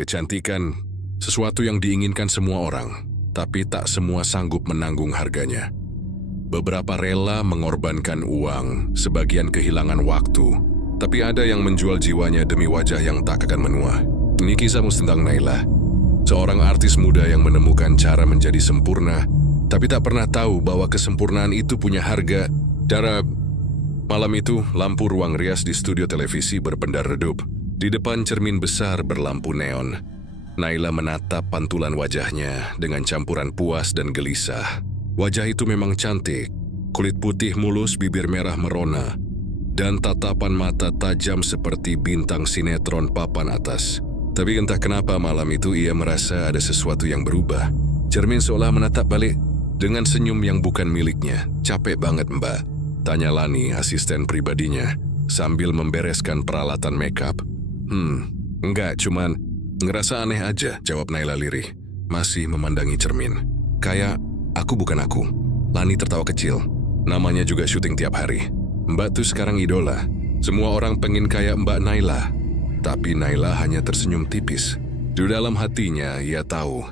Kecantikan, sesuatu yang diinginkan semua orang, tapi tak semua sanggup menanggung harganya. Beberapa rela mengorbankan uang, sebagian kehilangan waktu, tapi ada yang menjual jiwanya demi wajah yang tak akan menua. Ini kisah tentang Naila, seorang artis muda yang menemukan cara menjadi sempurna, tapi tak pernah tahu bahwa kesempurnaan itu punya harga. Malam itu, lampu ruang rias di studio televisi berpendar redup. Di depan cermin besar berlampu neon, Naila menatap pantulan wajahnya dengan campuran puas dan gelisah. Wajah itu memang cantik, kulit putih mulus, bibir merah merona, dan tatapan mata tajam seperti bintang sinetron papan atas. Tapi entah kenapa malam itu ia merasa ada sesuatu yang berubah. Cermin seolah menatap balik dengan senyum yang bukan miliknya. "Capek banget, Mbak?" tanya Lani, asisten pribadinya, sambil membereskan peralatan makeup. Enggak, cuman ngerasa aneh aja," jawab Naila lirih, masih memandangi cermin. "Kayak aku bukan aku." Lani tertawa kecil. Namanya juga syuting tiap hari. "Mbak tuh sekarang idola. Semua orang pengen kayak Mbak Naila." Tapi Naila hanya tersenyum tipis. Di dalam hatinya ia tahu,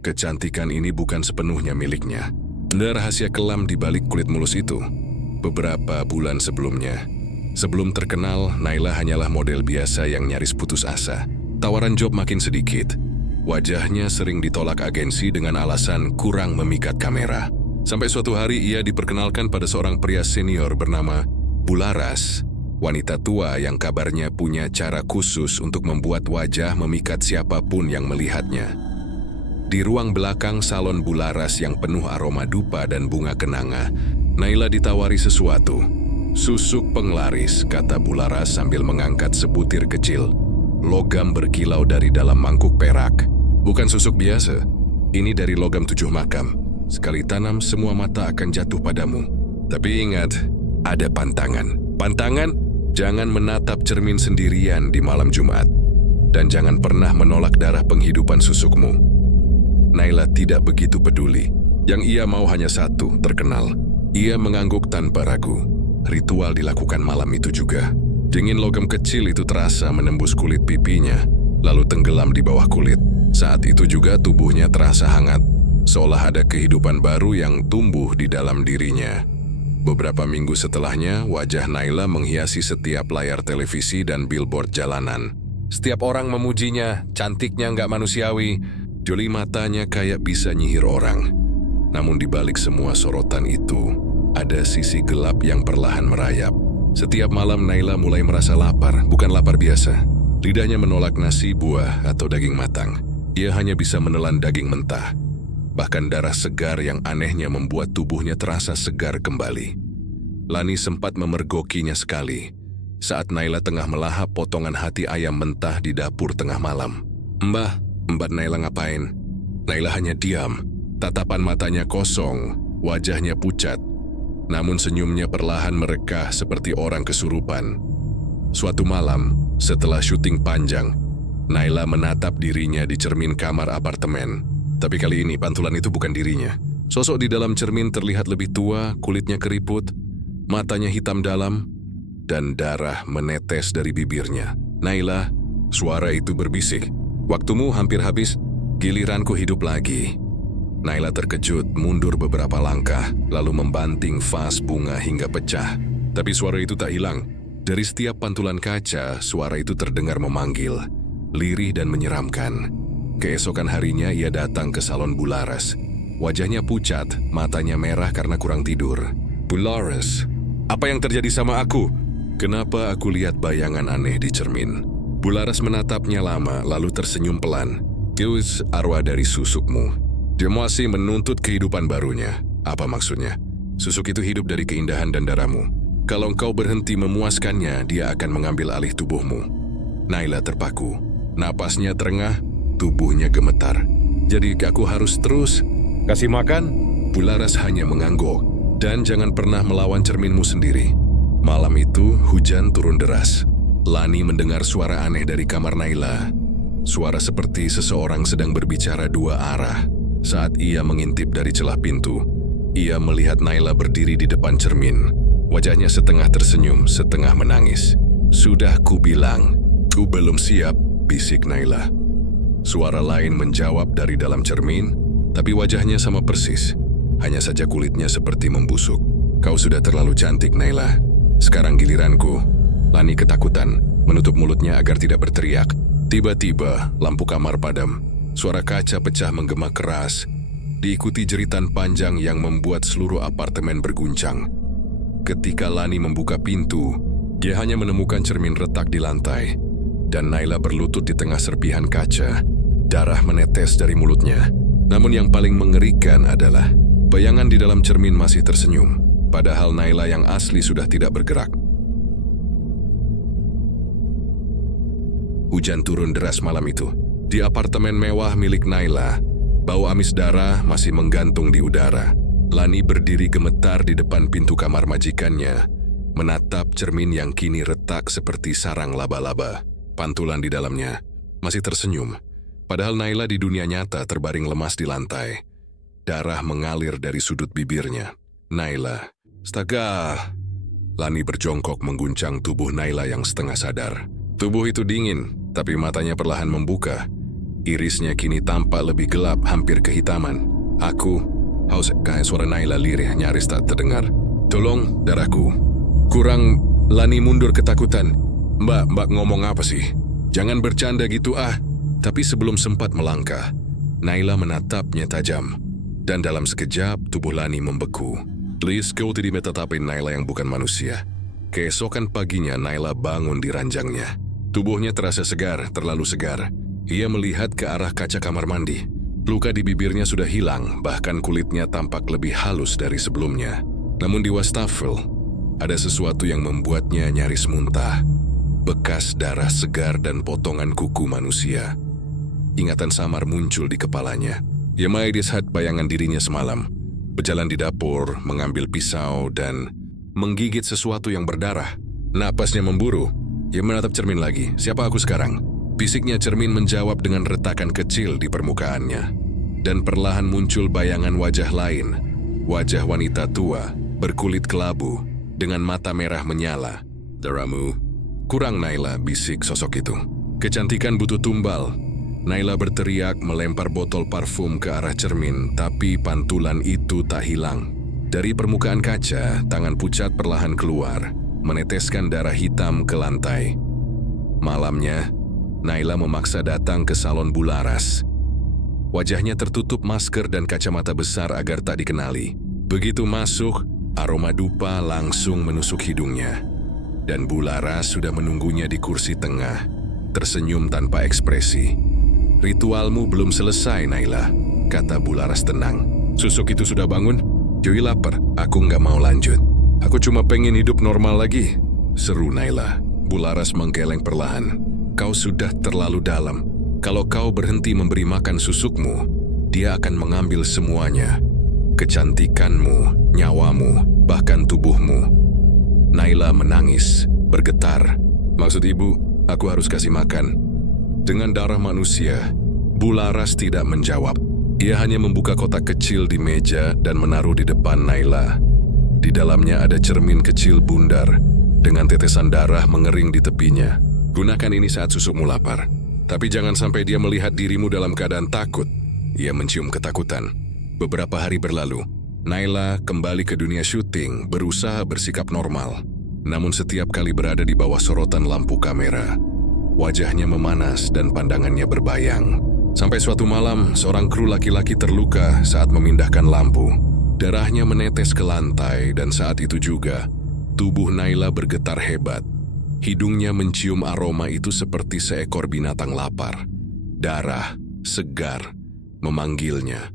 kecantikan ini bukan sepenuhnya miliknya. Ada rahasia kelam di balik kulit mulus itu. Beberapa bulan sebelumnya, sebelum terkenal, Naila hanyalah model biasa yang nyaris putus asa. Tawaran job makin sedikit. Wajahnya sering ditolak agensi dengan alasan kurang memikat kamera. Sampai suatu hari ia diperkenalkan pada seorang pria senior bernama Bularas, wanita tua yang kabarnya punya cara khusus untuk membuat wajah memikat siapapun yang melihatnya. Di ruang belakang salon Bularas yang penuh aroma dupa dan bunga kenanga, Naila ditawari sesuatu. "Susuk penglaris," kata Bularas sambil mengangkat sebutir kecil. Logam berkilau dari dalam mangkuk perak. "Bukan susuk biasa. Ini dari logam 7 makam. Sekali tanam, semua mata akan jatuh padamu. Tapi ingat, ada pantangan. Pantangan? Jangan menatap cermin sendirian di malam Jumat. Dan jangan pernah menolak darah penghidupan susukmu." Naila tidak begitu peduli. Yang ia mau hanya satu, terkenal. Ia mengangguk tanpa ragu. Ritual dilakukan malam itu juga. Dingin logam kecil itu terasa menembus kulit pipinya, lalu tenggelam di bawah kulit. Saat itu juga tubuhnya terasa hangat, seolah ada kehidupan baru yang tumbuh di dalam dirinya. Beberapa minggu setelahnya, wajah Naila menghiasi setiap layar televisi dan billboard jalanan. Setiap orang memujinya, cantiknya nggak manusiawi, joli matanya kayak bisa nyihir orang. Namun di balik semua sorotan itu, ada sisi gelap yang perlahan merayap. Setiap malam Naila mulai merasa lapar, bukan lapar biasa. Lidahnya menolak nasi, buah, atau daging matang. Ia hanya bisa menelan daging mentah. Bahkan darah segar yang anehnya membuat tubuhnya terasa segar kembali. Lani sempat memergokinya sekali saat Naila tengah melahap potongan hati ayam mentah di dapur tengah malam. Mbak Naila ngapain?" Naila hanya diam. Tatapan matanya kosong, wajahnya pucat. Namun senyumnya perlahan merekah seperti orang kesurupan. Suatu malam, setelah syuting panjang, Naila menatap dirinya di cermin kamar apartemen. Tapi kali ini pantulan itu bukan dirinya. Sosok di dalam cermin terlihat lebih tua, kulitnya keriput, matanya hitam dalam, dan darah menetes dari bibirnya. "Naila," suara itu berbisik, "waktumu hampir habis, giliranku hidup lagi." Naila terkejut, mundur beberapa langkah, lalu membanting vas bunga hingga pecah. Tapi suara itu tak hilang. Dari setiap pantulan kaca, suara itu terdengar memanggil, lirih dan menyeramkan. Keesokan harinya ia datang ke salon Bularas. Wajahnya pucat, matanya merah karena kurang tidur. "Bularas, apa yang terjadi sama aku? Kenapa aku lihat bayangan aneh di cermin?" Bularas menatapnya lama, lalu tersenyum pelan. "Geus arwah dari susukmu. Dia masih menuntut kehidupan barunya." "Apa maksudnya?" "Susuk itu hidup dari keindahan dan darahmu. Kalau engkau berhenti memuaskannya, dia akan mengambil alih tubuhmu." Naila terpaku. Napasnya terengah, tubuhnya gemetar. "Jadi aku harus terus kasih makan?" Bularas hanya mengangguk. "Dan jangan pernah melawan cerminmu sendiri." Malam itu, hujan turun deras. Lani mendengar suara aneh dari kamar Naila. Suara seperti seseorang sedang berbicara dua arah. Saat ia mengintip dari celah pintu, ia melihat Naila berdiri di depan cermin. Wajahnya setengah tersenyum, setengah menangis. "Sudah kubilang, ku belum siap," bisik Naila. Suara lain menjawab dari dalam cermin, tapi wajahnya sama persis. Hanya saja kulitnya seperti membusuk. Kau sudah terlalu cantik, Naila. Sekarang giliranku. Lani ketakutan, menutup mulutnya agar tidak berteriak. Tiba-tiba, lampu kamar padam. Suara kaca pecah menggema keras, diikuti jeritan panjang yang membuat seluruh apartemen berguncang. Ketika Lani membuka pintu, dia hanya menemukan cermin retak di lantai, dan Naila berlutut di tengah serpihan kaca. Darah menetes dari mulutnya. Namun yang paling mengerikan adalah bayangan di dalam cermin masih tersenyum, padahal Naila yang asli sudah tidak bergerak. Hujan turun deras malam itu. Di apartemen mewah milik Naila, bau amis darah masih menggantung di udara. Lani berdiri gemetar di depan pintu kamar majikannya, menatap cermin yang kini retak seperti sarang laba-laba. Pantulan di dalamnya masih tersenyum, padahal Naila di dunia nyata terbaring lemas di lantai. Darah mengalir dari sudut bibirnya. Naila, astaga! Lani berjongkok mengguncang tubuh Naila yang setengah sadar. Tubuh itu dingin, tapi matanya perlahan membuka. Irisnya kini tampak lebih gelap, hampir kehitaman. Haus kayak suara Naila lirih nyaris tak terdengar. Tolong, darahku. Kurang. Lani mundur ketakutan. Mbak ngomong apa sih? Jangan bercanda gitu ah. Tapi sebelum sempat melangkah, Naila menatapnya tajam. Dan dalam sekejap, tubuh Lani membeku. Please, kau tidak menetapin Naila yang bukan manusia. Keesokan paginya, Naila bangun di ranjangnya. Tubuhnya terasa segar, terlalu segar. Ia melihat ke arah kaca kamar mandi. Luka di bibirnya sudah hilang, bahkan kulitnya tampak lebih halus dari sebelumnya. Namun di wastafel, ada sesuatu yang membuatnya nyaris muntah. Bekas darah segar dan potongan kuku manusia. Ingatan samar muncul di kepalanya. Ia melihat bayangan dirinya semalam. Berjalan di dapur, mengambil pisau, dan menggigit sesuatu yang berdarah. Napasnya memburu. Ia menatap cermin lagi. Siapa aku sekarang? Bisiknya cermin menjawab dengan retakan kecil di permukaannya. Dan perlahan muncul bayangan wajah lain. Wajah wanita tua, berkulit kelabu, dengan mata merah menyala. Darahmu. Kurang, Naila, bisik sosok itu. Kecantikan butuh tumbal. Naila berteriak melempar botol parfum ke arah cermin, tapi pantulan itu tak hilang. Dari permukaan kaca, tangan pucat perlahan keluar, meneteskan darah hitam ke lantai. Malamnya, Naila memaksa datang ke salon Bularas. Wajahnya tertutup masker dan kacamata besar agar tak dikenali. Begitu masuk, aroma dupa langsung menusuk hidungnya. Dan Bularas sudah menunggunya di kursi tengah, tersenyum tanpa ekspresi. Ritualmu belum selesai, Naila, kata Bularas tenang. Susuk itu sudah bangun? Joey lapar, aku nggak mau lanjut. Aku cuma pengen hidup normal lagi, seru Naila. Bularas menggeleng perlahan. Kau sudah terlalu dalam. Kalau kau berhenti memberi makan susukmu, dia akan mengambil semuanya. Kecantikanmu, nyawamu, bahkan tubuhmu. Naila menangis, bergetar. Maksud ibu, aku harus kasih makan. Dengan darah manusia, Bularas tidak menjawab. Ia hanya membuka kotak kecil di meja dan menaruh di depan Naila. Di dalamnya ada cermin kecil bundar, dengan tetesan darah mengering di tepinya. Gunakan ini saat susukmu lapar. Tapi jangan sampai dia melihat dirimu dalam keadaan takut. Ia mencium ketakutan. Beberapa hari berlalu, Naila kembali ke dunia syuting, berusaha bersikap normal. Namun setiap kali berada di bawah sorotan lampu kamera, wajahnya memanas dan pandangannya berbayang. Sampai suatu malam, seorang kru laki-laki terluka saat memindahkan lampu. Darahnya menetes ke lantai dan saat itu juga, tubuh Naila bergetar hebat. Hidungnya mencium aroma itu seperti seekor binatang lapar. Darah, segar, memanggilnya.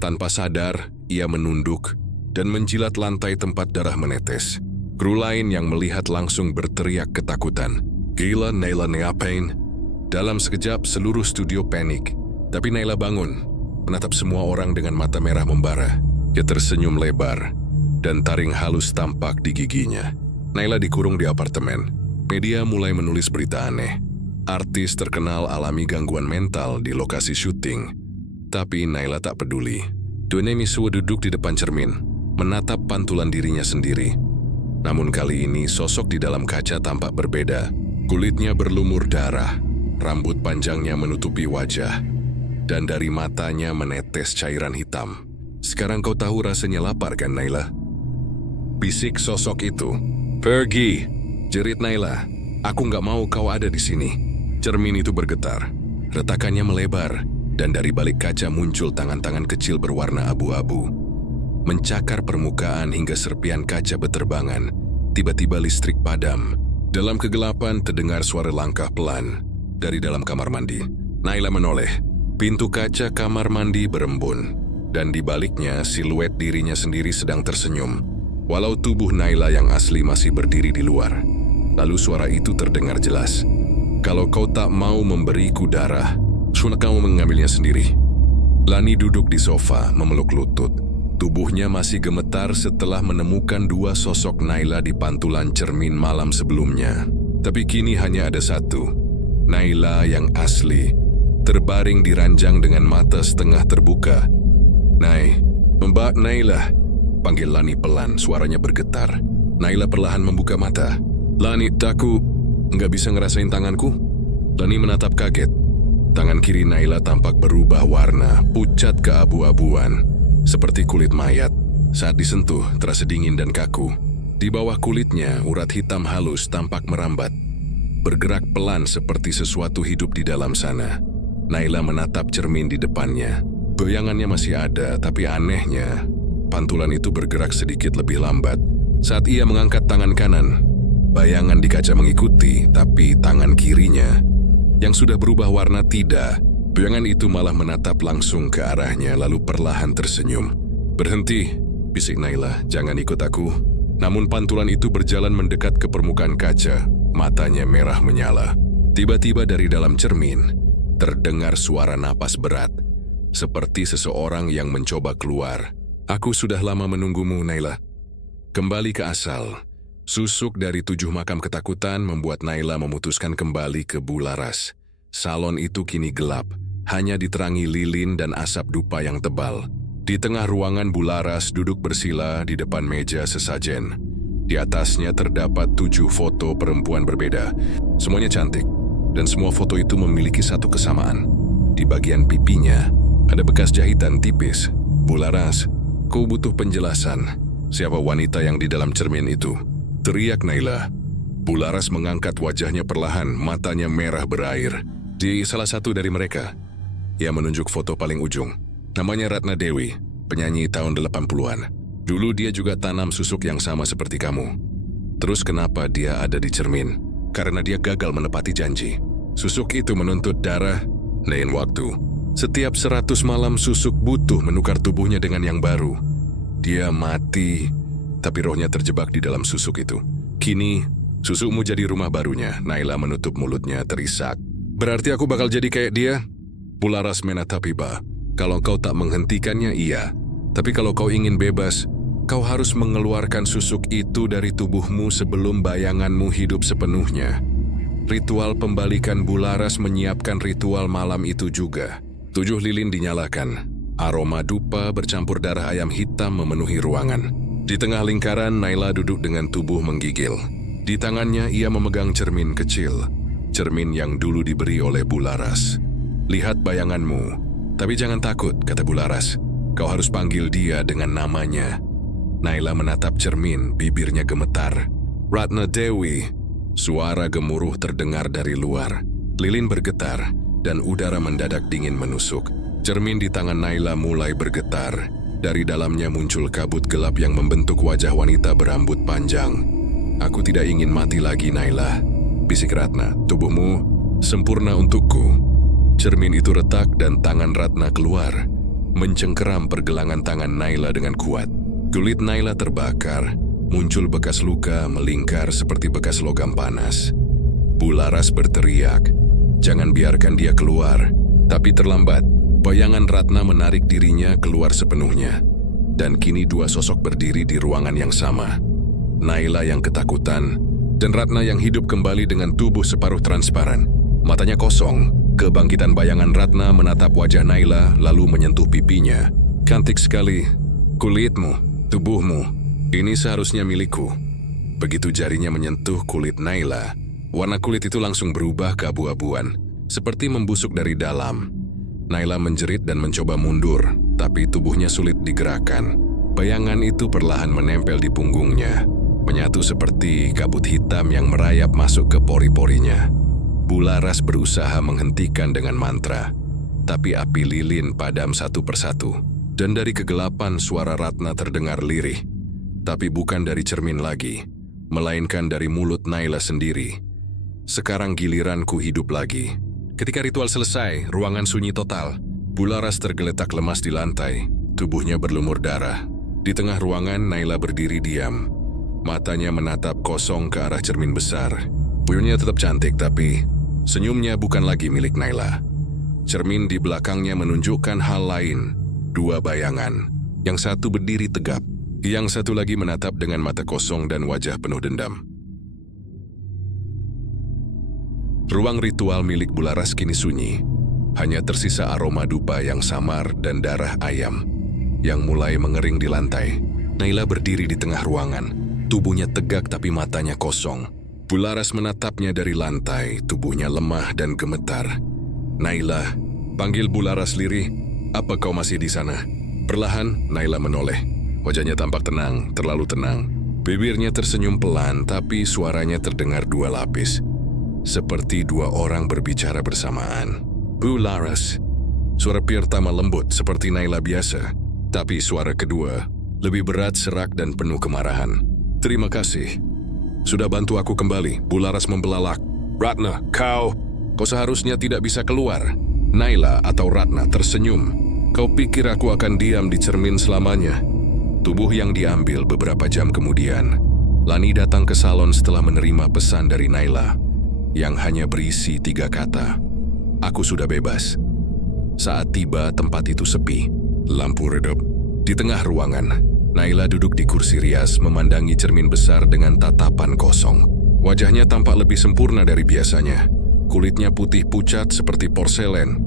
Tanpa sadar, ia menunduk dan menjilat lantai tempat darah menetes. Kru lain yang melihat langsung berteriak ketakutan. Gila, Naila ngapain? Dalam sekejap, seluruh studio panik. Tapi Naila bangun, menatap semua orang dengan mata merah membara. Ia tersenyum lebar, dan taring halus tampak di giginya. Naila dikurung di apartemen. Media mulai menulis berita aneh. Artis terkenal alami gangguan mental di lokasi syuting. Tapi Naila tak peduli. Done Misua duduk di depan cermin, menatap pantulan dirinya sendiri. Namun kali ini sosok di dalam kaca tampak berbeda. Kulitnya berlumur darah, Rambut panjangnya menutupi wajah, dan dari matanya menetes cairan hitam. "Sekarang kau tahu rasanya lapar kan, Naila?" Bisik sosok itu. "Pergi!" jerit Naila. "Aku nggak mau kau ada di sini." Cermin itu bergetar. Retakannya melebar, dan dari balik kaca muncul tangan-tangan kecil berwarna abu-abu. Mencakar permukaan hingga serpian kaca beterbangan. Tiba-tiba listrik padam. Dalam kegelapan terdengar suara langkah pelan dari dalam kamar mandi. Naila menoleh. Pintu kaca kamar mandi berembun, dan di baliknya siluet dirinya sendiri sedang tersenyum, walau tubuh Naila yang asli masih berdiri di luar. Lalu suara itu terdengar jelas. "Kalau kau tak mau memberiku darah, sudah kamu mengambilnya sendiri." Lani duduk di sofa memeluk lutut. Tubuhnya masih gemetar setelah menemukan dua sosok Naila di pantulan cermin malam sebelumnya. Tapi kini hanya ada satu. Naila yang asli, terbaring di ranjang dengan mata setengah terbuka. Mbak Naila," panggil Lani pelan, suaranya bergetar. Naila perlahan membuka mata. "Lani, aku nggak bisa ngerasain tanganku." Lani menatap kaget. Tangan kiri Naila tampak berubah warna, pucat keabu-abuan, seperti kulit mayat. Saat disentuh, terasa dingin dan kaku. Di bawah kulitnya, urat hitam halus tampak merambat, bergerak pelan seperti sesuatu hidup di dalam sana. Naila menatap cermin di depannya. Bayangannya masih ada, tapi anehnya, pantulan itu bergerak sedikit lebih lambat. Saat ia mengangkat tangan kanan, bayangan di kaca mengikuti, tapi tangan kirinya, yang sudah berubah warna tidak. Bayangan itu malah menatap langsung ke arahnya, lalu perlahan tersenyum. "Berhenti," bisik Naila, "jangan ikut aku." Namun pantulan itu berjalan mendekat ke permukaan kaca. Matanya merah menyala. Tiba-tiba dari dalam cermin, terdengar suara napas berat, seperti seseorang yang mencoba keluar. "Aku sudah lama menunggumu, Naila. Kembali ke asal." Susuk dari 7 makam ketakutan membuat Naila memutuskan kembali ke Bularas. Salon itu kini gelap, hanya diterangi lilin dan asap dupa yang tebal. Di tengah ruangan Bularas duduk bersila di depan meja sesajen. Di atasnya terdapat 7 foto perempuan berbeda. Semuanya cantik, dan semua foto itu memiliki satu kesamaan. Di bagian pipinya, ada bekas jahitan tipis. "Bularas, kau butuh penjelasan. Siapa wanita yang di dalam cermin itu?" teriak Naila. Bularas mengangkat wajahnya perlahan, matanya merah berair. "Di salah satu dari mereka." Ia menunjuk foto paling ujung. "Namanya Ratna Dewi, penyanyi tahun 80-an. Dulu dia juga tanam susuk yang sama seperti kamu. Terus kenapa dia ada di cermin? Karena dia gagal menepati janji. Susuk itu menuntut darah, lain waktu. Setiap 100 malam susuk butuh menukar tubuhnya dengan yang baru. Dia mati, tapi rohnya terjebak di dalam susuk itu. Kini, susukmu jadi rumah barunya." Naila menutup mulutnya terisak. "Berarti aku bakal jadi kayak dia?" Bularas menatap Iba. "Kalau kau tak menghentikannya, iya. Tapi kalau kau ingin bebas, kau harus mengeluarkan susuk itu dari tubuhmu sebelum bayanganmu hidup sepenuhnya." Ritual pembalikan Bularas menyiapkan ritual malam itu juga. 7 lilin dinyalakan. Aroma dupa bercampur darah ayam hitam memenuhi ruangan. Di tengah lingkaran, Naila duduk dengan tubuh menggigil. Di tangannya ia memegang cermin kecil. Cermin yang dulu diberi oleh Bularas. "Lihat bayanganmu, tapi jangan takut," kata Bularas. "Kau harus panggil dia dengan namanya." Naila menatap cermin, bibirnya gemetar. "Ratna Dewi." Suara gemuruh terdengar dari luar. Lilin bergetar, dan udara mendadak dingin menusuk. Cermin di tangan Naila mulai bergetar. Dari dalamnya muncul kabut gelap yang membentuk wajah wanita berambut panjang. "Aku tidak ingin mati lagi, Naila," bisik Ratna. "Tubuhmu sempurna untukku." Cermin itu retak dan tangan Ratna keluar, mencengkeram pergelangan tangan Naila dengan kuat. Kulit Naila terbakar, muncul bekas luka melingkar seperti bekas logam panas. Bularas berteriak, "Jangan biarkan dia keluar." Tapi terlambat, bayangan Ratna menarik dirinya keluar sepenuhnya. Dan kini 2 sosok berdiri di ruangan yang sama. Naila yang ketakutan, dan Ratna yang hidup kembali dengan tubuh separuh transparan. Matanya kosong, kebangkitan bayangan Ratna menatap wajah Naila lalu menyentuh pipinya. "Cantik sekali. Kulitmu, tubuhmu, ini seharusnya milikku." Begitu jarinya menyentuh kulit Naila, warna kulit itu langsung berubah keabu-abuan. seperti membusuk dari dalam. Naila menjerit dan mencoba mundur, tapi tubuhnya sulit digerakkan. Bayangan itu perlahan menempel di punggungnya, menyatu seperti kabut hitam yang merayap masuk ke pori-porinya. Bularas berusaha menghentikan dengan mantra, tapi api lilin padam satu persatu. Dan dari kegelapan suara Ratna terdengar lirih, tapi bukan dari cermin lagi, melainkan dari mulut Naila sendiri. Sekarang giliranku hidup lagi. Ketika ritual selesai, ruangan sunyi total. Bularas tergeletak lemas di lantai, tubuhnya berlumur darah. Di tengah ruangan, Naila berdiri diam. Matanya menatap kosong ke arah cermin besar. Buyurnya tetap cantik, tapi senyumnya bukan lagi milik Naila. Cermin di belakangnya menunjukkan hal lain. Dua bayangan. Yang satu berdiri tegap. Yang satu lagi menatap dengan mata kosong dan wajah penuh dendam. Ruang ritual milik Bularas kini sunyi. Hanya tersisa aroma dupa yang samar dan darah ayam yang mulai mengering di lantai. Naila berdiri di tengah ruangan. Tubuhnya tegak tapi matanya kosong. Bularas menatapnya dari lantai, tubuhnya lemah dan gemetar. Naila, panggil Bularas lirih. Apa kau masih di sana? Perlahan, Naila menoleh. Wajahnya tampak tenang, terlalu tenang. Bibirnya tersenyum pelan, tapi suaranya terdengar dua lapis. Seperti dua orang berbicara bersamaan. Bularas. Suara pertama lembut seperti Naila biasa, tapi suara kedua lebih berat, serak dan penuh kemarahan. Terima kasih. Sudah bantu aku kembali. Bularas membelalak. Ratna, kau seharusnya tidak bisa keluar. Naila atau Ratna tersenyum. Kau pikir aku akan diam di cermin selamanya? Tubuh yang diambil beberapa jam kemudian. Lani datang ke salon setelah menerima pesan dari Naila yang hanya berisi 3 kata. Aku sudah bebas. Saat tiba, tempat itu sepi. Lampu redup. Di tengah ruangan, Naila duduk di kursi rias memandangi cermin besar dengan tatapan kosong. Wajahnya tampak lebih sempurna dari biasanya. Kulitnya putih pucat seperti porselen.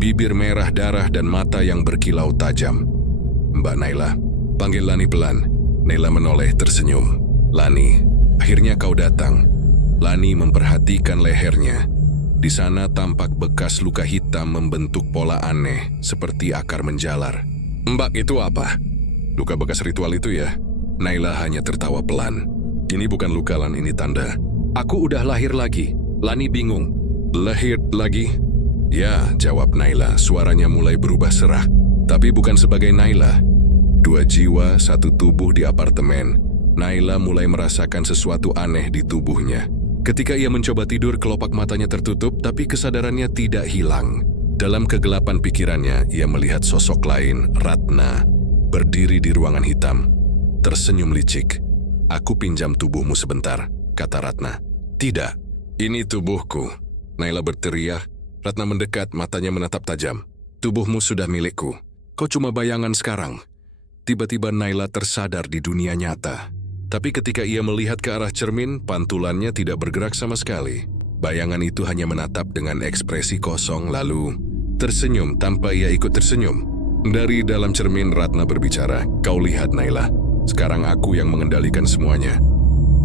Bibir merah darah dan mata yang berkilau tajam. Mbak Naila, panggil Lani pelan. Naila menoleh tersenyum. Lani, akhirnya kau datang. Lani memperhatikan lehernya. Di sana tampak bekas luka hitam membentuk pola aneh, seperti akar menjalar. Mbak, itu apa? Luka bekas ritual itu ya? Naila hanya tertawa pelan. Ini bukan luka, Lan, ini tanda. Aku udah lahir lagi. Lani bingung. Lahir lagi? Ya, jawab Naila. Suaranya mulai berubah serak. Tapi bukan sebagai Naila. 2 jiwa, 1 tubuh di apartemen. Naila mulai merasakan sesuatu aneh di tubuhnya. Ketika ia mencoba tidur, kelopak matanya tertutup, tapi kesadarannya tidak hilang. Dalam kegelapan pikirannya, ia melihat sosok lain, Ratna, berdiri di ruangan hitam. Tersenyum licik. Aku pinjam tubuhmu sebentar, kata Ratna. Tidak, ini tubuhku. Naila berteriak. Ratna mendekat, matanya menatap tajam. Tubuhmu sudah milikku. Kau cuma bayangan sekarang. Tiba-tiba Naila tersadar di dunia nyata. Tapi ketika ia melihat ke arah cermin, pantulannya tidak bergerak sama sekali. Bayangan itu hanya menatap dengan ekspresi kosong, lalu tersenyum tanpa ia ikut tersenyum. Dari dalam cermin, Ratna berbicara, kau lihat Naila, sekarang aku yang mengendalikan semuanya.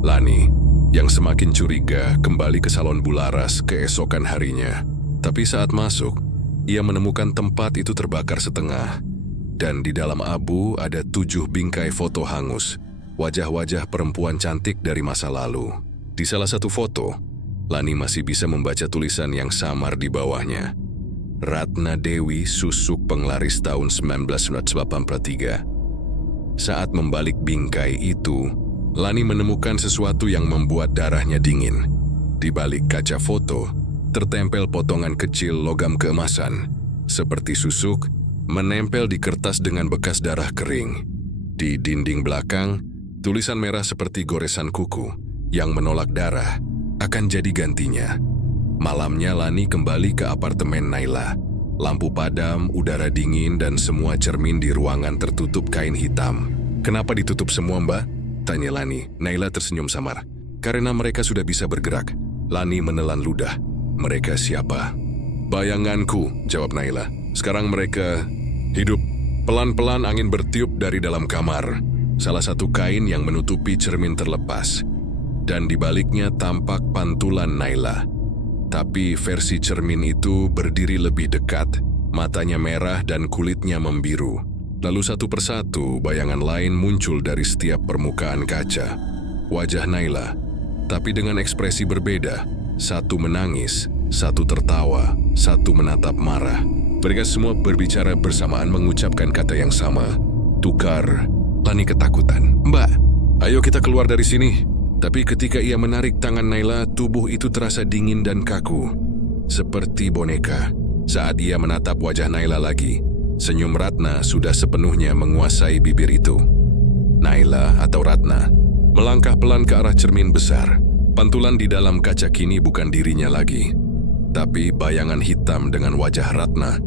Lani, yang semakin curiga, kembali ke salon Bularas keesokan harinya. Tapi saat masuk, ia menemukan tempat itu terbakar setengah. Dan di dalam abu ada 7 bingkai foto hangus. Wajah-wajah perempuan cantik dari masa lalu. Di salah satu foto, Lani masih bisa membaca tulisan yang samar di bawahnya. Ratna Dewi, susuk penglaris tahun 1983. Saat membalik bingkai itu, Lani menemukan sesuatu yang membuat darahnya dingin. Di balik kaca foto, tertempel potongan kecil logam keemasan, seperti susuk, menempel di kertas dengan bekas darah kering. Di dinding belakang, tulisan merah seperti goresan kuku yang menolak darah akan jadi gantinya. Malamnya Lani kembali ke apartemen Naila. Lampu padam, udara dingin, dan semua cermin di ruangan tertutup kain hitam. Kenapa ditutup semua, Mbak? Tanya Lani. Naila tersenyum samar. Karena mereka sudah bisa bergerak. Lani menelan ludah. Mereka siapa? Bayanganku, jawab Naila. Sekarang mereka hidup. Pelan-pelan angin bertiup dari dalam kamar. Salah satu kain yang menutupi cermin terlepas. Dan di baliknya tampak pantulan Naila. Tapi versi cermin itu berdiri lebih dekat, matanya merah dan kulitnya membiru. Lalu satu persatu bayangan lain muncul dari setiap permukaan kaca. Wajah Naila, tapi dengan ekspresi berbeda. Satu menangis, satu tertawa, satu menatap marah. Mereka semua berbicara bersamaan mengucapkan kata yang sama. Tukar. Lani ketakutan. "Mbak, ayo kita keluar dari sini." Tapi ketika ia menarik tangan Naila, tubuh itu terasa dingin dan kaku. Seperti boneka. Saat ia menatap wajah Naila lagi, senyum Ratna sudah sepenuhnya menguasai bibir itu. Naila atau Ratna melangkah pelan ke arah cermin besar. Pantulan di dalam kaca kini bukan dirinya lagi, tapi bayangan hitam dengan wajah Ratna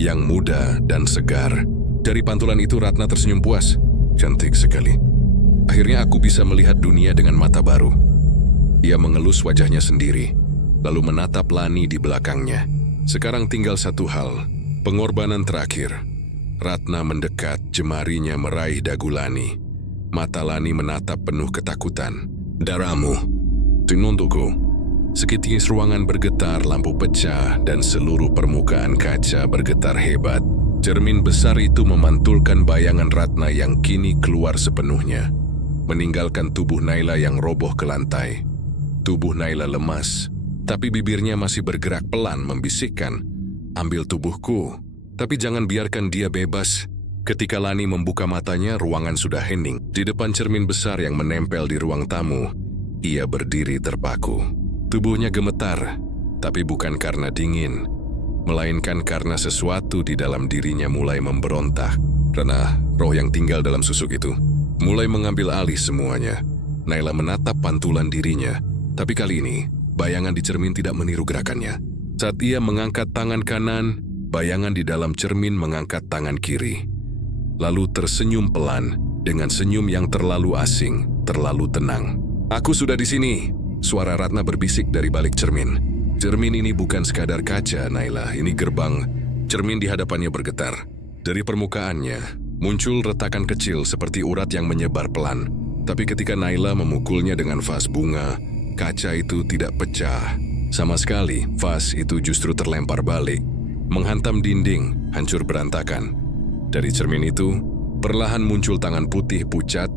yang muda dan segar. Dari pantulan itu Ratna tersenyum puas. "Cantik sekali. Akhirnya aku bisa melihat dunia dengan mata baru." Ia mengelus wajahnya sendiri, lalu menatap Lani di belakangnya. Sekarang tinggal satu hal, pengorbanan terakhir. Ratna mendekat, jemarinya meraih dagu Lani. Mata Lani menatap penuh ketakutan. "Darahmu, tinuntuku." Sekitis ruangan bergetar, lampu pecah, dan seluruh permukaan kaca bergetar hebat. Cermin besar itu memantulkan bayangan Ratna yang kini keluar sepenuhnya, meninggalkan tubuh Naila yang roboh ke lantai. Tubuh Naila lemas, tapi bibirnya masih bergerak pelan membisikkan, "Ambil tubuhku, tapi jangan biarkan dia bebas." Ketika Lani membuka matanya, ruangan sudah hening. Di depan cermin besar yang menempel di ruang tamu, ia berdiri terpaku. Tubuhnya gemetar, tapi bukan karena dingin, melainkan karena sesuatu di dalam dirinya mulai memberontak. Karena roh yang tinggal dalam susuk itu mulai mengambil alih semuanya. Naila menatap pantulan dirinya, tapi kali ini bayangan di cermin tidak meniru gerakannya. Saat ia mengangkat tangan kanan, bayangan di dalam cermin mengangkat tangan kiri. Lalu tersenyum pelan dengan senyum yang terlalu asing, terlalu tenang. "Aku sudah di sini," suara Ratna berbisik dari balik cermin. "Cermin ini bukan sekadar kaca, Naila, ini gerbang." Cermin di hadapannya bergetar. Dari permukaannya muncul retakan kecil seperti urat yang menyebar pelan. Tapi ketika Naila memukulnya dengan vas bunga, kaca itu tidak pecah. Sama sekali, vas itu justru terlempar balik, menghantam dinding, hancur berantakan. Dari cermin itu, perlahan muncul tangan putih pucat,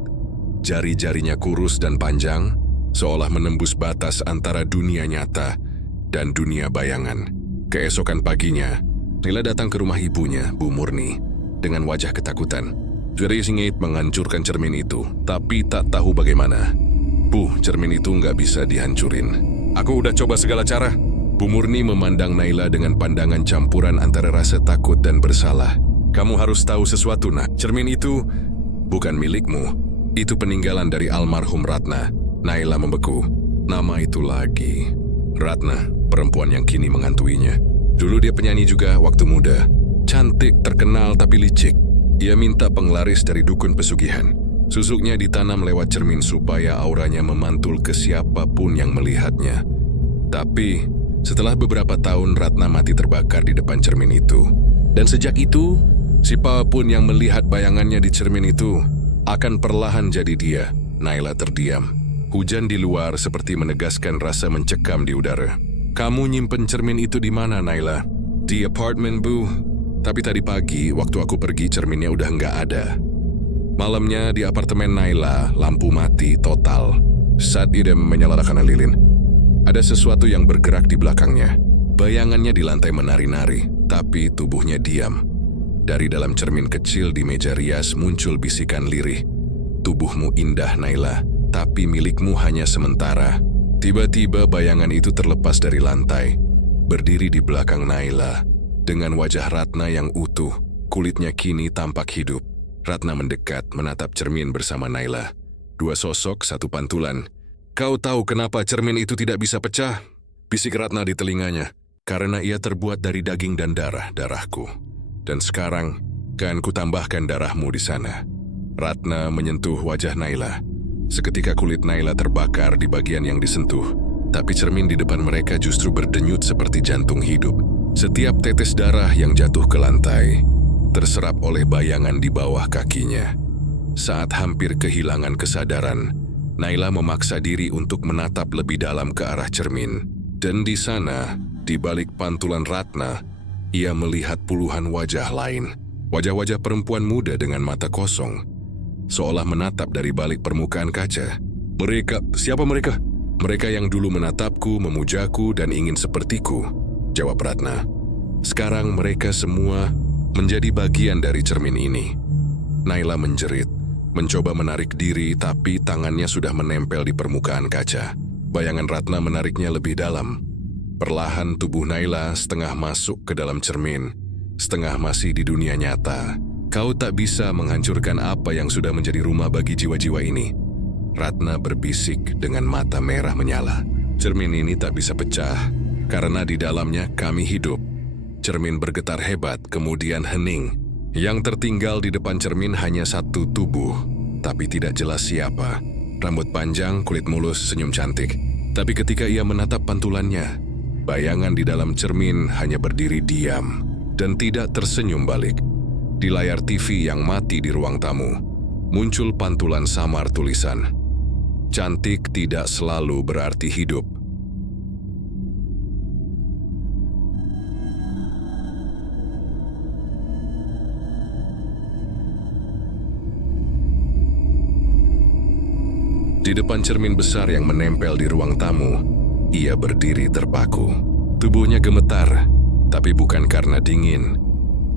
jari-jarinya kurus dan panjang, seolah menembus batas antara dunia nyata dan dunia bayangan. Keesokan paginya, Naila datang ke rumah ibunya, Bu Murni, dengan wajah ketakutan. Jadi Singait menghancurkan cermin itu, tapi tak tahu bagaimana. "Bu, cermin itu nggak bisa dihancurin. Aku udah coba segala cara." Bu Murni memandang Naila dengan pandangan campuran antara rasa takut dan bersalah. "Kamu harus tahu sesuatu, nak. Cermin itu bukan milikmu. Itu peninggalan dari almarhum Ratna." Naila membeku. Nama itu lagi. Ratna, perempuan yang kini menghantuinya. Dulu dia penyanyi juga waktu muda. Cantik, terkenal, tapi licik. Ia minta penglaris dari dukun pesugihan. Susuknya ditanam lewat cermin supaya auranya memantul ke siapapun yang melihatnya. Tapi, setelah beberapa tahun Ratna mati terbakar di depan cermin itu. Dan sejak itu, siapapun yang melihat bayangannya di cermin itu akan perlahan jadi dia. Naila terdiam. Hujan di luar seperti menegaskan rasa mencekam di udara. "Kamu nyimpen cermin itu di mana, Naila?" "Di apartemen, Bu. Tapi tadi pagi, waktu aku pergi, cerminnya udah nggak ada." Malamnya di apartemen Naila, lampu mati total. Saat dia menyalakan lilin, ada sesuatu yang bergerak di belakangnya. Bayangannya di lantai menari-nari, tapi tubuhnya diam. Dari dalam cermin kecil di meja rias muncul bisikan lirih. "Tubuhmu indah, Naila, tapi milikmu hanya sementara." Tiba-tiba bayangan itu terlepas dari lantai, berdiri di belakang Naila, dengan wajah Ratna yang utuh, kulitnya kini tampak hidup. Ratna mendekat, menatap cermin bersama Naila. Dua sosok, satu pantulan. "Kau tahu kenapa cermin itu tidak bisa pecah?" bisik Ratna di telinganya. "Karena ia terbuat dari daging dan darahku. Dan sekarang, kan kutambahkan darahmu di sana." Ratna menyentuh wajah Naila. Seketika kulit Naila terbakar di bagian yang disentuh, tapi cermin di depan mereka justru berdenyut seperti jantung hidup. Setiap tetes darah yang jatuh ke lantai terserap oleh bayangan di bawah kakinya. Saat hampir kehilangan kesadaran, Naila memaksa diri untuk menatap lebih dalam ke arah cermin. Dan di sana, di balik pantulan Ratna, ia melihat puluhan wajah lain. Wajah-wajah perempuan muda dengan mata kosong, seolah menatap dari balik permukaan kaca. Mereka, siapa mereka? Mereka yang dulu menatapku, memujaku, dan ingin sepertiku, jawab Ratna. Sekarang mereka semua menjadi bagian dari cermin ini. Naila menjerit, mencoba menarik diri, tapi tangannya sudah menempel di permukaan kaca. Bayangan Ratna menariknya lebih dalam. Perlahan tubuh Naila setengah masuk ke dalam cermin, setengah masih di dunia nyata. Kau tak bisa menghancurkan apa yang sudah menjadi rumah bagi jiwa-jiwa ini. Ratna berbisik dengan mata merah menyala. Cermin ini tak bisa pecah, karena di dalamnya kami hidup. Cermin bergetar hebat, kemudian hening. Yang tertinggal di depan cermin hanya satu tubuh, tapi tidak jelas siapa. Rambut panjang, kulit mulus, senyum cantik. Tapi ketika ia menatap pantulannya, bayangan di dalam cermin hanya berdiri diam dan tidak tersenyum balik. Di layar TV yang mati di ruang tamu, muncul pantulan samar tulisan, "Cantik tidak selalu berarti hidup." Di depan cermin besar yang menempel di ruang tamu, ia berdiri terpaku. Tubuhnya gemetar, tapi bukan karena dingin,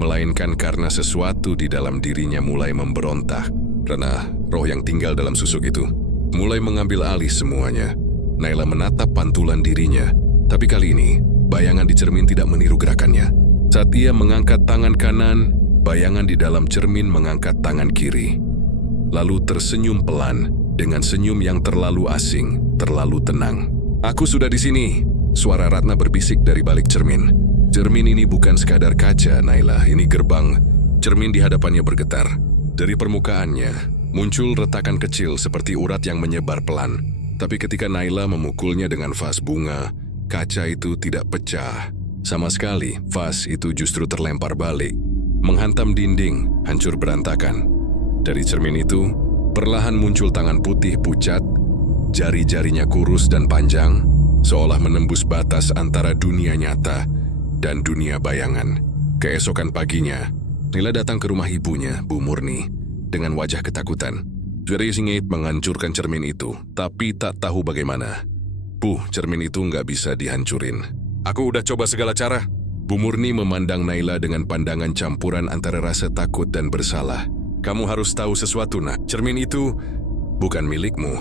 melainkan karena sesuatu di dalam dirinya mulai memberontak. Karena roh yang tinggal dalam susuk itu mulai mengambil alih semuanya. Naila menatap pantulan dirinya, tapi kali ini bayangan di cermin tidak meniru gerakannya. Saat ia mengangkat tangan kanan, bayangan di dalam cermin mengangkat tangan kiri, lalu tersenyum pelan dengan senyum yang terlalu asing, terlalu tenang. "Aku sudah di sini," suara Ratna berbisik dari balik cermin. Cermin ini bukan sekadar kaca, Naila, ini gerbang. Cermin di hadapannya bergetar. Dari permukaannya, muncul retakan kecil seperti urat yang menyebar pelan. Tapi ketika Naila memukulnya dengan vas bunga, kaca itu tidak pecah. Sama sekali, vas itu justru terlempar balik, menghantam dinding, hancur berantakan. Dari cermin itu, perlahan muncul tangan putih pucat, jari-jarinya kurus dan panjang, seolah menembus batas antara dunia nyata dan dunia bayangan. Keesokan paginya, Naila datang ke rumah ibunya, Bu Murni, dengan wajah ketakutan. Sudah singit menghancurkan cermin itu, tapi tak tahu bagaimana. "Bu, cermin itu nggak bisa dihancurin. Aku udah coba segala cara." Bu Murni memandang Naila dengan pandangan campuran antara rasa takut dan bersalah. "Kamu harus tahu sesuatu, nak. Cermin itu bukan milikmu.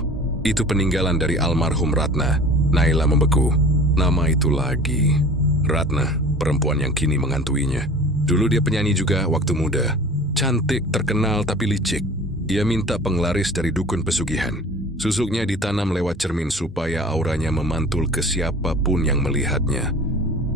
Itu peninggalan dari almarhum Ratna." Naila membeku. Nama itu lagi. Ratna, perempuan yang kini menghantuinya. Dulu dia penyanyi juga waktu muda. Cantik, terkenal, tapi licik. Ia minta penglaris dari dukun pesugihan. Susuknya ditanam lewat cermin supaya auranya memantul ke siapapun yang melihatnya.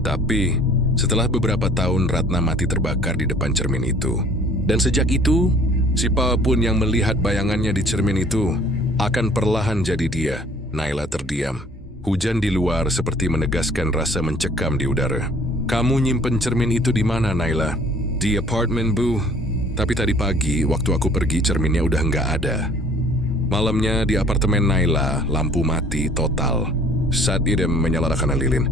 Tapi, setelah beberapa tahun Ratna mati terbakar di depan cermin itu. Dan sejak itu, siapapun yang melihat bayangannya di cermin itu akan perlahan jadi dia. Naila terdiam. Hujan di luar seperti menegaskan rasa mencekam di udara. "Kamu nyimpen cermin itu di mana, Naila?" "Di apartemen, Bu. Tapi tadi pagi, waktu aku pergi, cerminnya udah nggak ada." Malamnya di apartemen Naila, lampu mati total. Saat Idem menyalakan lilin,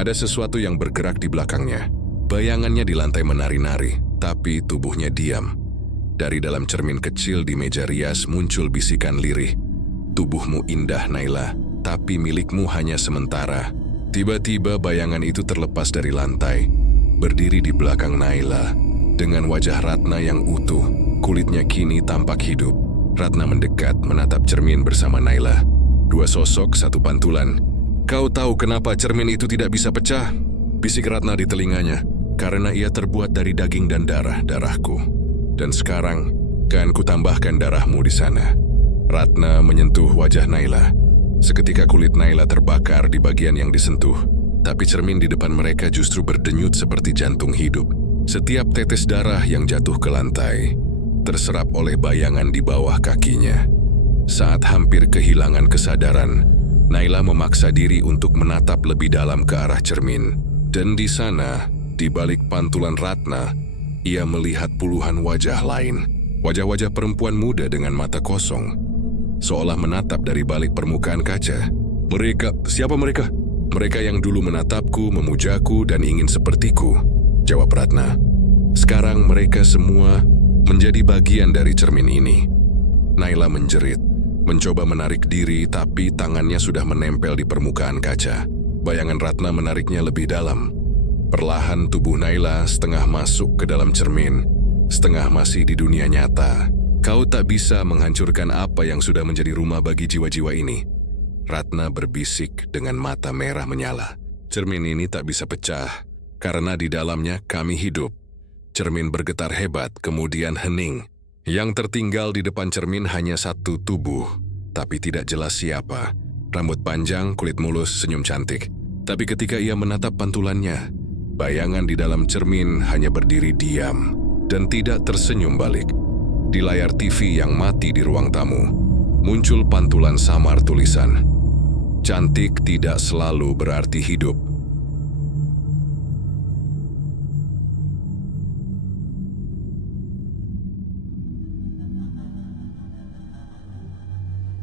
ada sesuatu yang bergerak di belakangnya. Bayangannya di lantai menari-nari, tapi tubuhnya diam. Dari dalam cermin kecil di meja rias muncul bisikan lirih. "Tubuhmu indah, Naila, tapi milikmu hanya sementara." Tiba-tiba bayangan itu terlepas dari lantai, berdiri di belakang Naila, dengan wajah Ratna yang utuh, kulitnya kini tampak hidup. Ratna mendekat menatap cermin bersama Naila. Dua sosok, satu pantulan. "Kau tahu kenapa cermin itu tidak bisa pecah?" bisik Ratna di telinganya. "Karena ia terbuat dari daging dan darahku. Dan sekarang, kan kutambahkan darahmu di sana." Ratna menyentuh wajah Naila. Seketika kulit Naila terbakar di bagian yang disentuh, tapi cermin di depan mereka justru berdenyut seperti jantung hidup. Setiap tetes darah yang jatuh ke lantai terserap oleh bayangan di bawah kakinya. Saat hampir kehilangan kesadaran, Naila memaksa diri untuk menatap lebih dalam ke arah cermin. Dan di sana, di balik pantulan Ratna, ia melihat puluhan wajah lain. Wajah-wajah perempuan muda dengan mata kosong, seolah menatap dari balik permukaan kaca. "Mereka, siapa mereka?" Mereka yang dulu menatapku, memujaku, dan ingin sepertiku, jawab Ratna. Sekarang mereka semua menjadi bagian dari cermin ini. Naila menjerit, mencoba menarik diri tapi tangannya sudah menempel di permukaan kaca. Bayangan Ratna menariknya lebih dalam. Perlahan tubuh Naila setengah masuk ke dalam cermin, setengah masih di dunia nyata. Kau tak bisa menghancurkan apa yang sudah menjadi rumah bagi jiwa-jiwa ini. Ratna berbisik dengan mata merah menyala. Cermin ini tak bisa pecah, karena di dalamnya kami hidup. Cermin bergetar hebat, kemudian hening. Yang tertinggal di depan cermin hanya satu tubuh, tapi tidak jelas siapa. Rambut panjang, kulit mulus, senyum cantik. Tapi ketika ia menatap pantulannya, bayangan di dalam cermin hanya berdiri diam dan tidak tersenyum balik. Di layar TV yang mati di ruang tamu, muncul pantulan samar tulisan, "Cantik tidak selalu berarti hidup."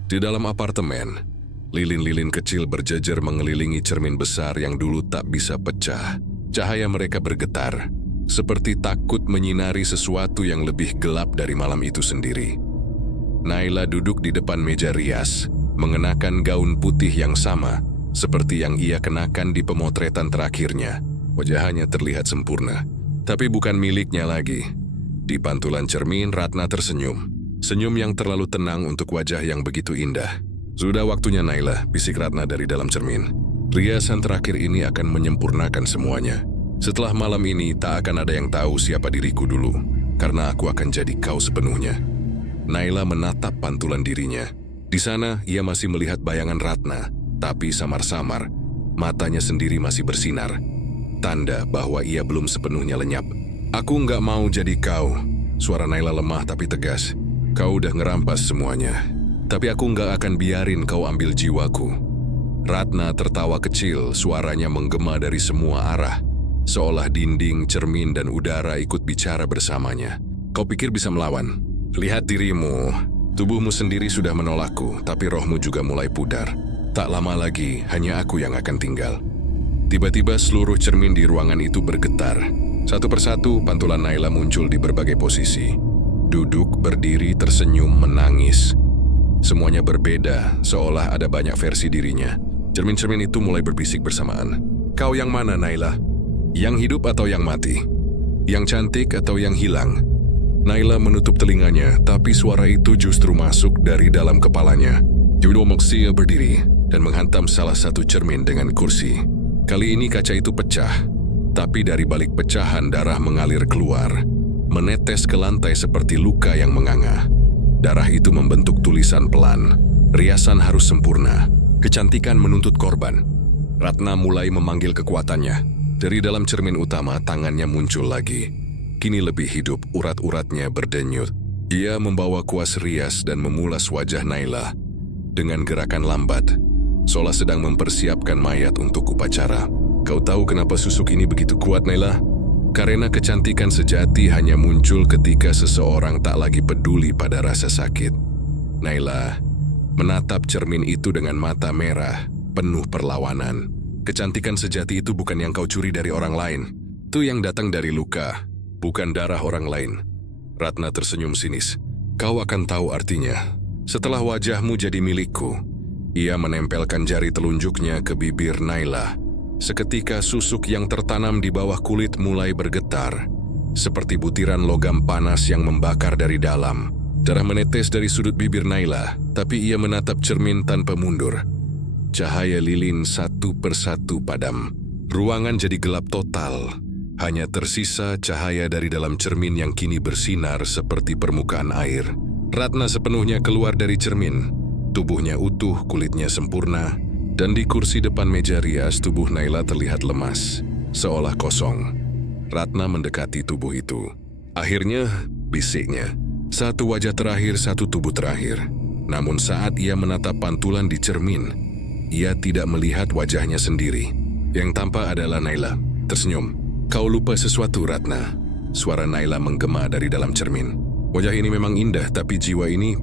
Di dalam apartemen, lilin-lilin kecil berjejer mengelilingi cermin besar yang dulu tak bisa pecah. Cahaya mereka bergetar, seperti takut menyinari sesuatu yang lebih gelap dari malam itu sendiri. Naila duduk di depan meja rias, mengenakan gaun putih yang sama, seperti yang ia kenakan di pemotretan terakhirnya. Wajahnya terlihat sempurna, tapi bukan miliknya lagi. Di pantulan cermin, Ratna tersenyum. Senyum yang terlalu tenang untuk wajah yang begitu indah. Sudah waktunya Naila, bisik Ratna dari dalam cermin. Riasan terakhir ini akan menyempurnakan semuanya. Setelah malam ini, tak akan ada yang tahu siapa diriku dulu, karena aku akan jadi kau sepenuhnya. Naila menatap pantulan dirinya. Di sana, ia masih melihat bayangan Ratna, tapi samar-samar, matanya sendiri masih bersinar. Tanda bahwa ia belum sepenuhnya lenyap. Aku nggak mau jadi kau. Suara Naila lemah tapi tegas. Kau udah ngerampas semuanya, tapi aku nggak akan biarin kau ambil jiwaku. Ratna tertawa kecil, suaranya menggema dari semua arah, seolah dinding, cermin, dan udara ikut bicara bersamanya. Kau pikir bisa melawan? Lihat dirimu. Tubuhmu sendiri sudah menolakku, tapi rohmu juga mulai pudar. Tak lama lagi, hanya aku yang akan tinggal. Tiba-tiba seluruh cermin di ruangan itu bergetar. Satu persatu, pantulan Naila muncul di berbagai posisi. Duduk, berdiri, tersenyum, menangis. Semuanya berbeda, seolah ada banyak versi dirinya. Cermin-cermin itu mulai berbisik bersamaan. Kau yang mana, Naila? Yang hidup atau yang mati? Yang cantik atau yang hilang? Naila menutup telinganya, tapi suara itu justru masuk dari dalam kepalanya. Yudo Moxia berdiri dan menghantam salah satu cermin dengan kursi. Kali ini kaca itu pecah, tapi dari balik pecahan darah mengalir keluar, menetes ke lantai seperti luka yang menganga. Darah itu membentuk tulisan pelan, riasan harus sempurna, kecantikan menuntut korban. Ratna mulai memanggil kekuatannya. Dari dalam cermin utama, tangannya muncul lagi. Kini lebih hidup, urat-uratnya berdenyut. Ia membawa kuas rias dan memulas wajah Naila dengan gerakan lambat, seolah sedang mempersiapkan mayat untuk upacara. Kau tahu kenapa susuk ini begitu kuat, Naila? Karena kecantikan sejati hanya muncul ketika seseorang tak lagi peduli pada rasa sakit. Naila menatap cermin itu dengan mata merah, penuh perlawanan. Kecantikan sejati itu bukan yang kau curi dari orang lain. Itu yang datang dari luka, bukan darah orang lain. Ratna tersenyum sinis. Kau akan tahu artinya setelah wajahmu jadi milikku. Ia menempelkan jari telunjuknya ke bibir Naila. Seketika susuk yang tertanam di bawah kulit mulai bergetar, seperti butiran logam panas yang membakar dari dalam. Darah menetes dari sudut bibir Naila, tapi ia menatap cermin tanpa mundur. Cahaya lilin satu persatu padam. Ruangan jadi gelap total. Hanya tersisa cahaya dari dalam cermin yang kini bersinar seperti permukaan air. Ratna sepenuhnya keluar dari cermin. Tubuhnya utuh, kulitnya sempurna. Dan di kursi depan meja rias, tubuh Naila terlihat lemas, seolah kosong. Ratna mendekati tubuh itu. Akhirnya, bisiknya. Satu wajah terakhir, satu tubuh terakhir. Namun saat ia menatap pantulan di cermin, ia tidak melihat wajahnya sendiri. Yang tampak adalah Naila, tersenyum. Kau lupa sesuatu, Ratna. Suara Naila menggema dari dalam cermin. Wajah ini memang indah, tapi jiwa ini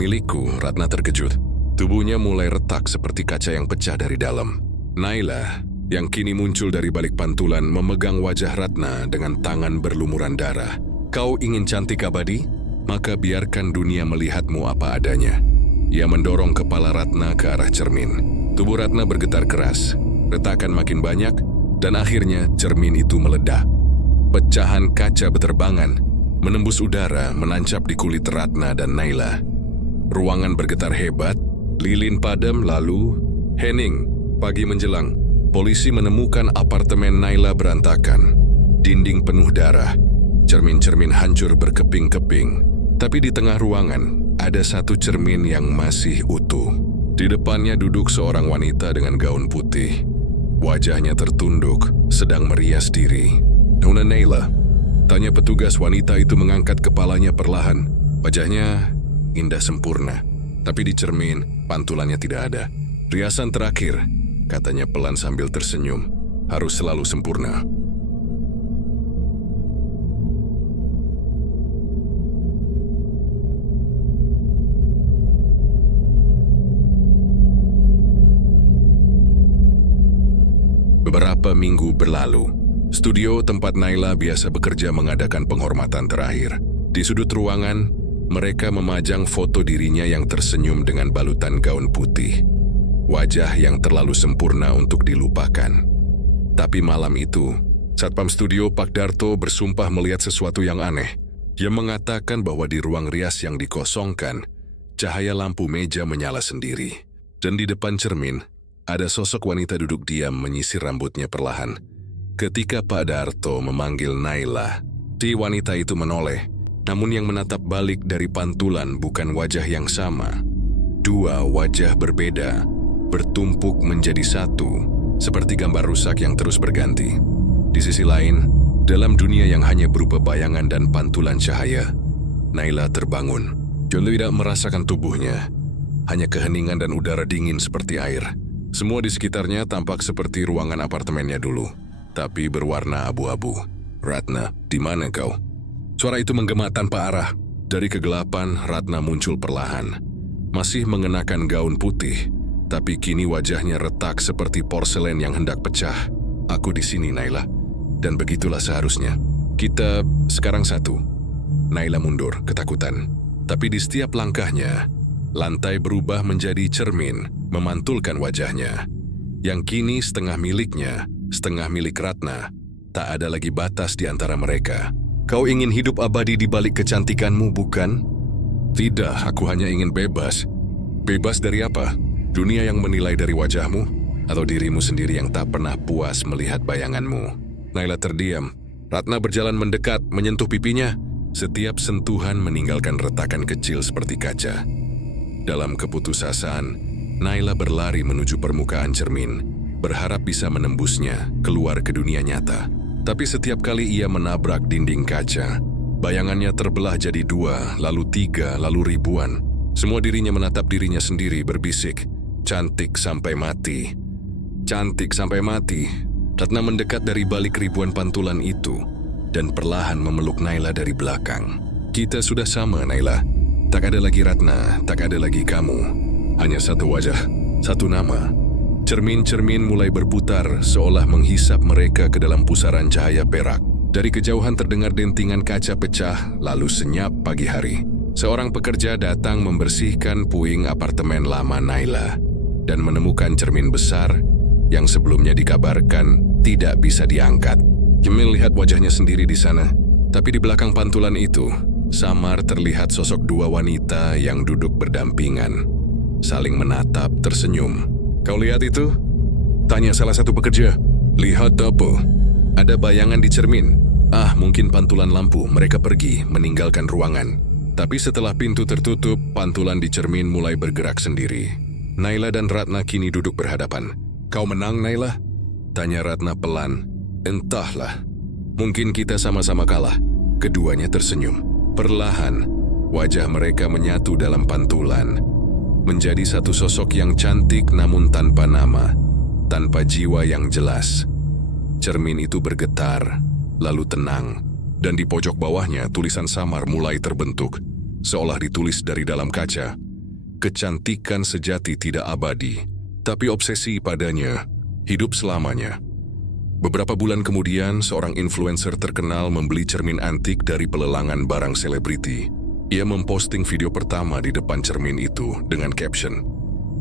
milikku. Ratna terkejut. Tubuhnya mulai retak seperti kaca yang pecah dari dalam. Naila, yang kini muncul dari balik pantulan, memegang wajah Ratna dengan tangan berlumuran darah. Kau ingin cantik abadi? Maka biarkan dunia melihatmu apa adanya. Ia mendorong kepala Ratna ke arah cermin. Tubuh Ratna bergetar keras, retakan makin banyak, dan akhirnya cermin itu meledak. Pecahan kaca beterbangan, menembus udara, menancap di kulit Ratna dan Naila. Ruangan bergetar hebat, lilin padam, lalu hening. Pagi menjelang, polisi menemukan apartemen Naila berantakan. Dinding penuh darah, cermin-cermin hancur berkeping-keping. Tapi di tengah ruangan, ada satu cermin yang masih utuh. Di depannya duduk seorang wanita dengan gaun putih. Wajahnya tertunduk, sedang merias diri. "Nona Naila?" tanya petugas. Wanita itu mengangkat kepalanya perlahan. Wajahnya indah sempurna, tapi di cermin, pantulannya tidak ada. "Riasan terakhir," katanya pelan sambil tersenyum, "harus selalu sempurna." Beberapa minggu berlalu, studio tempat Naila biasa bekerja mengadakan penghormatan terakhir. Di sudut ruangan, mereka memajang foto dirinya yang tersenyum dengan balutan gaun putih. Wajah yang terlalu sempurna untuk dilupakan. Tapi malam itu, Satpam Studio Pak Darto bersumpah melihat sesuatu yang aneh. Dia mengatakan bahwa di ruang rias yang dikosongkan, cahaya lampu meja menyala sendiri. Dan di depan cermin, ada sosok wanita duduk diam menyisir rambutnya perlahan. Ketika Pak Darto memanggil Naila, si wanita itu menoleh. Namun yang menatap balik dari pantulan bukan wajah yang sama. Dua wajah berbeda, bertumpuk menjadi satu, seperti gambar rusak yang terus berganti. Di sisi lain, dalam dunia yang hanya berupa bayangan dan pantulan cahaya, Naila terbangun. Dia tidak merasakan tubuhnya, hanya keheningan dan udara dingin seperti air. Semua di sekitarnya tampak seperti ruangan apartemennya dulu, tapi berwarna abu-abu. "Ratna, di mana kau?" Suara itu menggema tanpa arah. Dari kegelapan, Ratna muncul perlahan. Masih mengenakan gaun putih, tapi kini wajahnya retak seperti porselen yang hendak pecah. "Aku di sini, Naila. Dan begitulah seharusnya. Kita sekarang satu." Naila mundur, ketakutan. Tapi di setiap langkahnya, lantai berubah menjadi cermin, memantulkan wajahnya. Yang kini setengah miliknya, setengah milik Ratna. Tak ada lagi batas di antara mereka. "Kau ingin hidup abadi di balik kecantikanmu, bukan?" "Tidak, aku hanya ingin bebas." "Bebas dari apa? Dunia yang menilai dari wajahmu, atau dirimu sendiri yang tak pernah puas melihat bayanganmu?" Naila terdiam. Ratna berjalan mendekat, menyentuh pipinya. Setiap sentuhan meninggalkan retakan kecil seperti kaca. Dalam keputusasaan, Naila berlari menuju permukaan cermin, berharap bisa menembusnya keluar ke dunia nyata. Tapi setiap kali ia menabrak dinding kaca, bayangannya terbelah jadi dua, lalu tiga, lalu ribuan. Semua dirinya menatap dirinya sendiri, berbisik, "Cantik sampai mati. Cantik sampai mati." Ratna mendekat dari balik ribuan pantulan itu dan perlahan memeluk Naila dari belakang. "Kita sudah sama, Naila. Tak ada lagi Ratna, tak ada lagi kamu. Hanya satu wajah, satu nama." Cermin-cermin mulai berputar seolah menghisap mereka ke dalam pusaran cahaya perak. Dari kejauhan terdengar dentingan kaca pecah, lalu senyap pagi hari. Seorang pekerja datang membersihkan puing apartemen lama Naila dan menemukan cermin besar yang sebelumnya dikabarkan tidak bisa diangkat. Jamil lihat wajahnya sendiri di sana, tapi di belakang pantulan itu, samar terlihat sosok dua wanita yang duduk berdampingan, saling menatap tersenyum. "Kau lihat itu?" tanya salah satu pekerja. "Lihat apa?" "Ada bayangan di cermin." Mungkin pantulan lampu." Mereka pergi, meninggalkan ruangan. Tapi setelah pintu tertutup, pantulan di cermin mulai bergerak sendiri. Naila dan Ratna kini duduk berhadapan. "Kau menang, Naila?" tanya Ratna pelan. "Entahlah. Mungkin kita sama-sama kalah." Keduanya tersenyum. Perlahan, wajah mereka menyatu dalam pantulan. Menjadi satu sosok yang cantik namun tanpa nama, tanpa jiwa yang jelas. Cermin itu bergetar, lalu tenang. Dan di pojok bawahnya tulisan samar mulai terbentuk, seolah ditulis dari dalam kaca. "Kecantikan sejati tidak abadi, tapi obsesi padanya hidup selamanya. Beberapa bulan kemudian, seorang influencer terkenal membeli cermin antik dari pelelangan barang selebriti. Ia memposting video pertama di depan cermin itu dengan caption,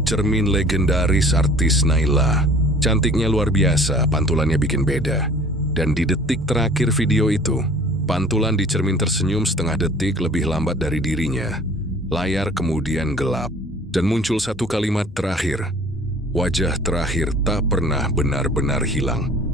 "Cermin legendaris artis Naila. Cantiknya luar biasa, pantulannya bikin beda." Dan di detik terakhir video itu, pantulan di cermin tersenyum setengah detik lebih lambat dari dirinya. Layar kemudian gelap, dan muncul satu kalimat terakhir. Wajah terakhir tak pernah benar-benar hilang.